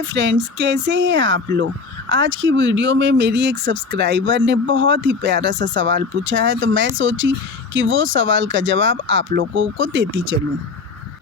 Hi friends, कैसे हैं आप लोग। आज की वीडियो में मेरी एक सब्सक्राइबर ने बहुत ही प्यारा सा सवाल पूछा है, तो मैं सोची कि वो सवाल का जवाब आप लोगों को देती चलूं।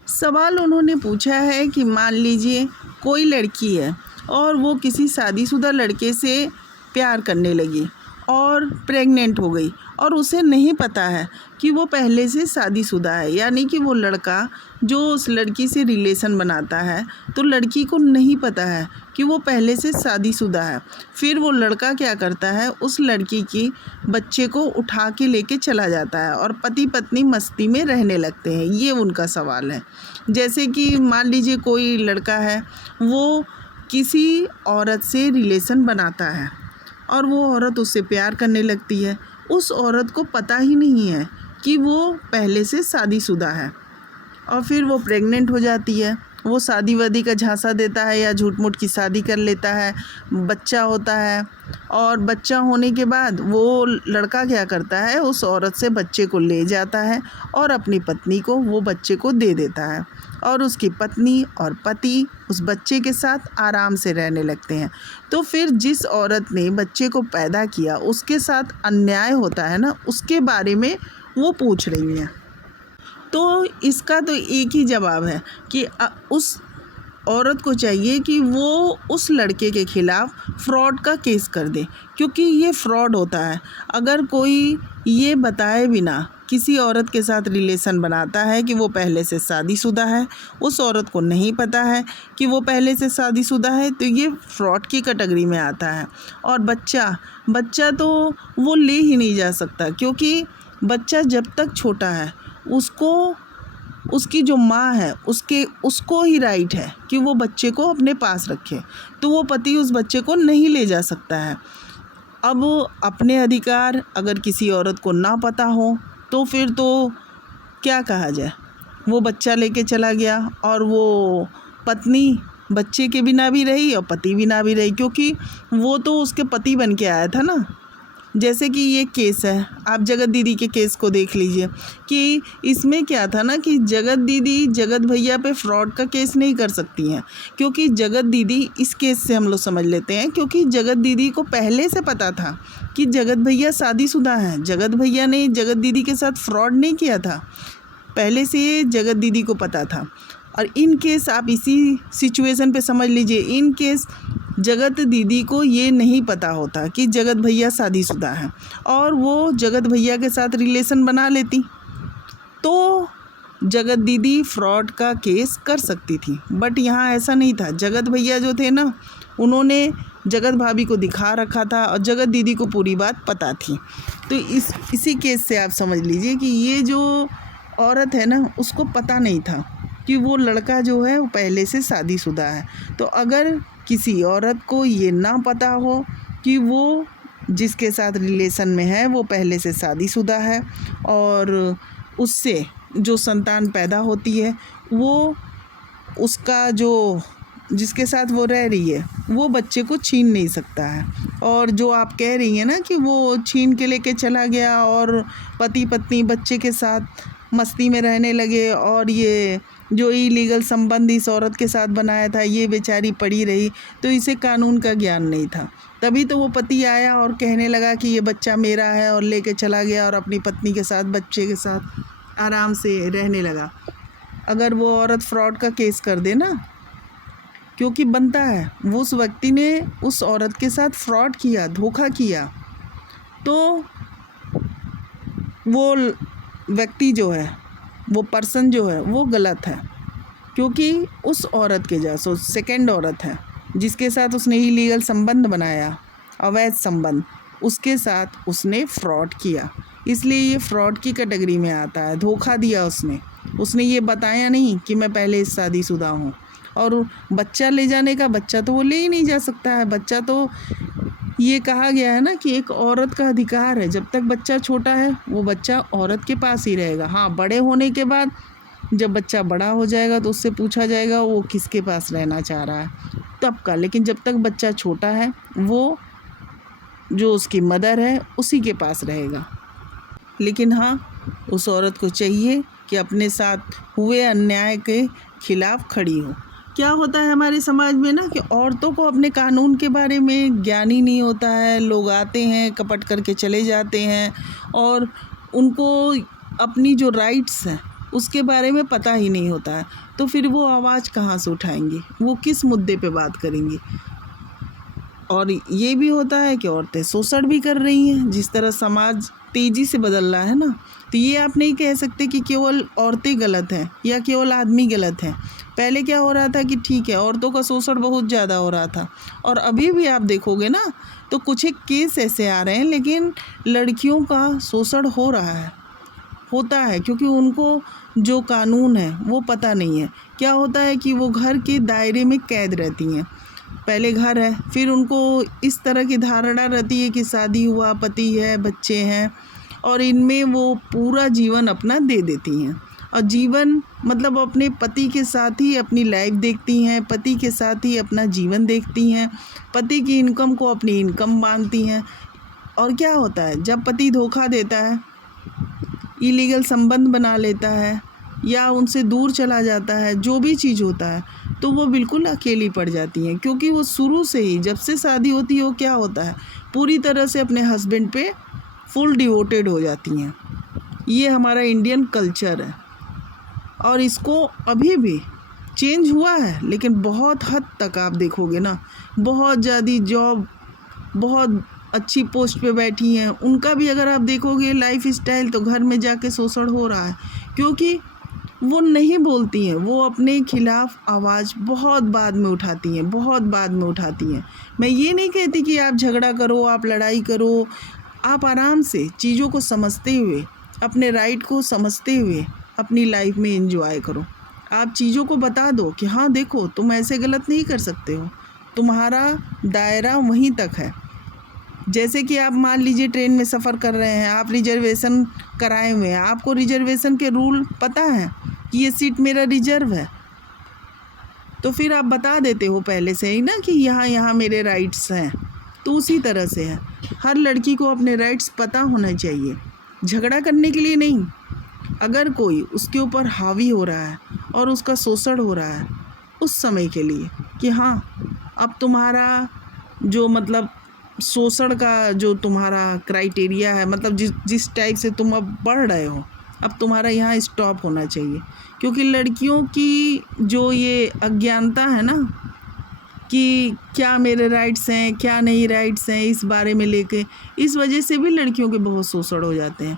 सवाल उन्होंने पूछा है कि मान लीजिए कोई लड़की है और वो किसी शादीशुदा लड़के से प्यार करने लगी और प्रेग्नेंट हो गई और उसे नहीं पता है कि वो पहले से शादीशुदा है, यानी कि वो लड़का जो उस लड़की से रिलेशन बनाता है तो लड़की को नहीं पता है कि वो पहले से शादीशुदा है। फिर वो लड़का क्या करता है, उस लड़की की बच्चे को उठा के लेके चला जाता है और पति पत्नी मस्ती में रहने लगते हैं। ये उनका सवाल है। जैसे कि मान लीजिए कोई लड़का है, वो किसी औरत से रिलेशन बनाता है और वो औरत उससे प्यार करने लगती है। उस औरत को पता ही नहीं है कि वो पहले से शादीशुदा है और फिर वो प्रेग्नेंट हो जाती है। वो शादी वादी का झांसा देता है या झूठ मूठ की शादी कर लेता है, बच्चा होता है और बच्चा होने के बाद वो लड़का क्या करता है, उस औरत से बच्चे को ले जाता है और अपनी पत्नी को वो बच्चे को दे देता है और उसकी पत्नी और पति उस बच्चे के साथ आराम से रहने लगते हैं। तो फिर जिस औरत ने बच्चे को पैदा किया उसके साथ अन्याय होता है ना, उसके बारे में वो पूछ रही हैं। तो इसका तो एक ही जवाब है कि उस औरत को चाहिए कि वो उस लड़के के ख़िलाफ़ फ्रॉड का केस कर दे, क्योंकि ये फ्रॉड होता है। अगर कोई ये बताए बिना किसी औरत के साथ रिलेशन बनाता है कि वो पहले से शादीशुदा है, उस औरत को नहीं पता है कि वो पहले से शादीशुदा है, तो ये फ्रॉड की कैटेगरी में आता है। और बच्चा तो वो ले ही नहीं जा सकता, क्योंकि बच्चा जब तक छोटा है उसकी जो माँ है उसको ही राइट है कि वो बच्चे को अपने पास रखे, तो वो पति उस बच्चे को नहीं ले जा सकता है। अब अपने अधिकार अगर किसी औरत को ना पता हो तो फिर तो क्या कहा जाए। वो बच्चा लेके चला गया और वो पत्नी बच्चे के बिना भी रही और पति बिना भी रही, क्योंकि वो तो उसके पति बन के आया था ना। जैसे कि ये केस है, आप जगत दीदी के केस को देख लीजिए कि इसमें क्या था ना कि जगत दीदी जगत भैया पे फ्रॉड का केस नहीं कर सकती हैं, क्योंकि जगत दीदी इस केस से हम लोग समझ लेते हैं, क्योंकि जगत दीदी को पहले से पता था कि जगत भैया शादीशुदा हैं। जगत भैया ने जगत दीदी के साथ फ्रॉड नहीं किया था, पहले से जगत दीदी को पता था। और इन केस आप इसी सिचुएशन पे समझ लीजिए, इन केस जगत दीदी को ये नहीं पता होता कि जगत भैया शादीशुदा हैं और वो जगत भैया के साथ रिलेशन बना लेती, तो जगत दीदी फ्रॉड का केस कर सकती थी। बट यहाँ ऐसा नहीं था। जगत भैया जो थे ना, उन्होंने जगत भाभी को दिखा रखा था और जगत दीदी को पूरी बात पता थी। तो इसी केस से आप समझ लीजिए कि ये जो औरत है ना, उसको पता नहीं था कि वो लड़का जो है वो पहले से शादीशुदा है। तो अगर किसी औरत को ये ना पता हो कि वो जिसके साथ रिलेशन में है वो पहले से शादीशुदा है और उससे जो संतान पैदा होती है वो उसका जो जिसके साथ वो रह रही है वो बच्चे को छीन नहीं सकता है। और जो आप कह रही हैं ना कि वो छीन के लेके चला गया और पति पत्नी बच्चे के साथ मस्ती में रहने लगे और ये जो इलीगल संबंध इस औरत के साथ बनाया था ये बेचारी पड़ी रही, तो इसे कानून का ज्ञान नहीं था। तभी तो वो पति आया और कहने लगा कि ये बच्चा मेरा है और लेके चला गया और अपनी पत्नी के साथ बच्चे के साथ आराम से रहने लगा। अगर वो औरत फ्रॉड का केस कर दे ना, क्योंकि बनता है, वो उस व्यक्ति ने उस औरत के साथ फ्रॉड किया, धोखा किया, तो वो व्यक्ति जो है, वो पर्सन जो है वो गलत है, क्योंकि उस औरत के जैसे सेकंड औरत है जिसके साथ उसने इलीगल संबंध बनाया, अवैध संबंध, उसके साथ उसने फ्रॉड किया, इसलिए ये फ्रॉड की कैटेगरी में आता है। धोखा दिया उसने ये बताया नहीं कि मैं पहले शादीशुदा हूँ। और बच्चा ले जाने का, बच्चा तो वो ले ही नहीं जा सकता है। बच्चा तो ये कहा गया है ना कि एक औरत का अधिकार है, जब तक बच्चा छोटा है वो बच्चा औरत के पास ही रहेगा। हाँ, बड़े होने के बाद जब बच्चा बड़ा हो जाएगा तो उससे पूछा जाएगा वो किसके पास रहना चाह रहा है तब का, लेकिन जब तक बच्चा छोटा है वो जो उसकी मदर है उसी के पास रहेगा। लेकिन हाँ, उस औरत को चाहिए कि अपने साथ हुए अन्याय के खिलाफ़ खड़ी हो। क्या होता है हमारे समाज में ना कि औरतों को अपने कानून के बारे में ज्ञान ही नहीं होता है। लोग आते हैं, कपट करके चले जाते हैं और उनको अपनी जो राइट्स हैं उसके बारे में पता ही नहीं होता है। तो फिर वो आवाज़ कहाँ से उठाएंगी, वो किस मुद्दे पे बात करेंगी। और ये भी होता है कि औरतें शोषण भी कर रही हैं। जिस तरह समाज तेज़ी से बदल रहा है ना, तो ये आप नहीं कह सकते कि केवल औरतें गलत हैं या केवल आदमी गलत हैं। पहले क्या हो रहा था कि ठीक है, औरतों का शोषण बहुत ज़्यादा हो रहा था और अभी भी आप देखोगे ना तो कुछ एक केस ऐसे आ रहे हैं, लेकिन लड़कियों का शोषण हो रहा है, होता है, क्योंकि उनको जो कानून है वो पता नहीं है। क्या होता है कि वो घर के दायरे में कैद रहती हैं। पहले घर है, फिर उनको इस तरह की धारणा रहती है कि शादी हुआ, पति है, बच्चे हैं और इनमें वो पूरा जीवन अपना दे देती हैं। और जीवन मतलब अपने पति के साथ ही अपनी लाइफ देखती हैं, पति के साथ ही अपना जीवन देखती हैं, पति की इनकम को अपनी इनकम मानती हैं। और क्या होता है, जब पति धोखा देता है, इलीगल संबंध बना लेता है या उनसे दूर चला जाता है, जो भी चीज़ होता है, तो वो बिल्कुल अकेली पड़ जाती हैं। क्योंकि वो शुरू से ही, जब से शादी होती है, वो क्या होता है, पूरी तरह से अपने हस्बैंड पे फुल डिवोटेड हो जाती हैं। ये हमारा इंडियन कल्चर है और इसको अभी भी चेंज हुआ है, लेकिन बहुत हद तक आप देखोगे ना, बहुत ज़्यादा जॉब, बहुत अच्छी पोस्ट पे बैठी हैं, उनका भी अगर आप देखोगे लाइफ स्टाइल, तो घर में जाके शोषण हो रहा है। क्योंकि वो नहीं बोलती हैं, वो अपने खिलाफ आवाज़ बहुत बाद में उठाती हैं, बहुत बाद में उठाती हैं। मैं ये नहीं कहती कि आप झगड़ा करो, आप लड़ाई करो, आप आराम से चीज़ों को समझते हुए, अपने राइट को समझते हुए अपनी लाइफ में एंजॉय करो। आप चीज़ों को बता दो कि हाँ देखो, तुम ऐसे गलत नहीं कर सकते हो, तुम्हारा दायरा वहीं तक है। जैसे कि आप मान लीजिए ट्रेन में सफ़र कर रहे हैं, आप रिजर्वेशन कराए हुए हैं, आपको रिजर्वेशन के रूल पता है कि ये सीट मेरा रिजर्व है, तो फिर आप बता देते हो पहले से ही ना कि यहाँ यहाँ मेरे राइट्स हैं। तो उसी तरह से है, हर लड़की को अपने राइट्स पता होना चाहिए, झगड़ा करने के लिए नहीं। अगर कोई उसके ऊपर हावी हो रहा है और उसका शोषण हो रहा है, उस समय के लिए कि हाँ अब तुम्हारा जो मतलब शोषण का जो तुम्हारा क्राइटेरिया है, मतलब जिस टाइप से तुम अब बढ़ रहे हो, अब तुम्हारा यहाँ स्टॉप होना चाहिए। क्योंकि लड़कियों की जो ये अज्ञानता है ना कि क्या मेरे राइट्स हैं, क्या नहीं राइट्स हैं, इस बारे में लेके, इस वजह से भी लड़कियों के बहुत शोषण हो जाते हैं।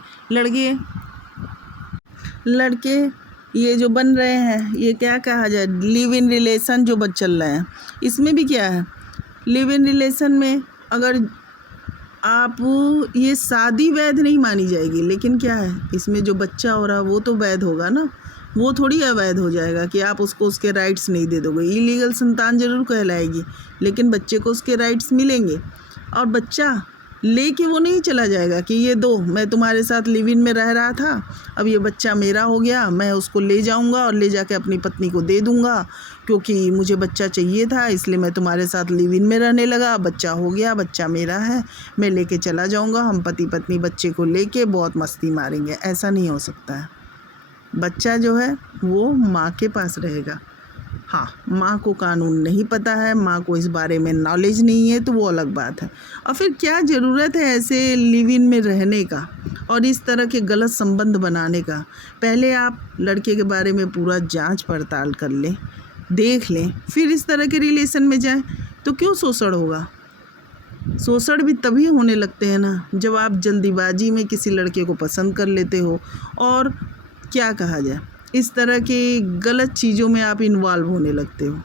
लड़के ये जो बन रहे हैं, ये क्या कहा जाए, लिव इन रिलेशन जो चल रहे हैं, इसमें भी क्या है, लिव इन रिलेशन में अगर आप, ये शादी वैध नहीं मानी जाएगी, लेकिन क्या है, इसमें जो बच्चा हो रहा है वो तो वैध होगा ना, वो थोड़ी अवैध हो जाएगा कि आप उसको उसके राइट्स नहीं दे दोगे। इलीगल संतान जरूर कहलाएगी, लेकिन बच्चे को उसके राइट्स मिलेंगे। और बच्चा लेके वो नहीं चला जाएगा कि ये दो, मैं तुम्हारे साथ लिव इन में रह रहा था, अब ये बच्चा मेरा हो गया, मैं उसको ले जाऊंगा और ले जाके अपनी पत्नी को दे दूंगा, क्योंकि मुझे बच्चा चाहिए था इसलिए मैं तुम्हारे साथ लिव इन में रहने लगा, बच्चा हो गया, बच्चा मेरा है, मैं लेके चला जाऊंगा, हम पति पत्नी बच्चे को लेके बहुत मस्ती मारेंगे। ऐसा नहीं हो सकता है। बच्चा जो है वो माँ के पास रहेगा। हाँ, माँ को कानून नहीं पता है, माँ को इस बारे में नॉलेज नहीं है, तो वो अलग बात है। और फिर क्या ज़रूरत है ऐसे लिव इन में रहने का और इस तरह के गलत संबंध बनाने का। पहले आप लड़के के बारे में पूरा जांच पड़ताल कर लें, देख लें, फिर इस तरह के रिलेशन में जाएं। तो क्यों शोषण होगा? शोषण भी तभी होने लगते हैं ना जब आप जल्दीबाजी में किसी लड़के को पसंद कर लेते हो और क्या कहा जाए, इस तरह के गलत चीज़ों में आप इन्वॉल्व होने लगते हो।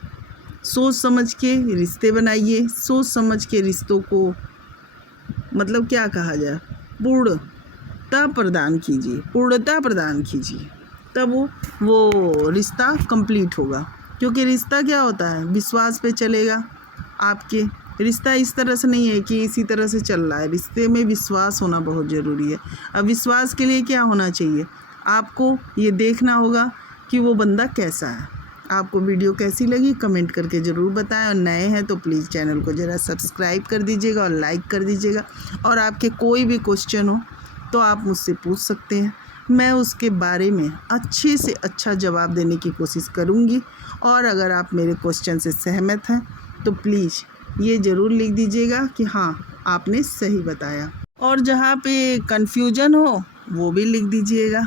सोच समझ के रिश्ते बनाइए, सोच समझ के रिश्तों को मतलब क्या कहा जाए, पूर्णता प्रदान कीजिए, तब वो रिश्ता कंप्लीट होगा। क्योंकि रिश्ता क्या होता है, विश्वास पे चलेगा। आपके रिश्ता इस तरह से नहीं है कि इसी तरह से चल रहा है, रिश्ते में विश्वास होना बहुत ज़रूरी है। अब विश्वास के लिए क्या होना चाहिए, आपको ये देखना होगा कि वो बंदा कैसा है। आपको वीडियो कैसी लगी कमेंट करके ज़रूर बताएं, और नए हैं तो प्लीज़ चैनल को ज़रा सब्सक्राइब कर दीजिएगा और लाइक कर दीजिएगा। और आपके कोई भी क्वेश्चन हो तो आप मुझसे पूछ सकते हैं। मैं उसके बारे में अच्छे से अच्छा जवाब देने की कोशिश करूँगी। और अगर आप मेरे क्वेश्चन से सहमत हैं तो प्लीज़ ये ज़रूर लिख दीजिएगा कि हाँ, आपने सही बताया, और जहाँ पे कन्फ्यूजन हो वो भी लिख दीजिएगा।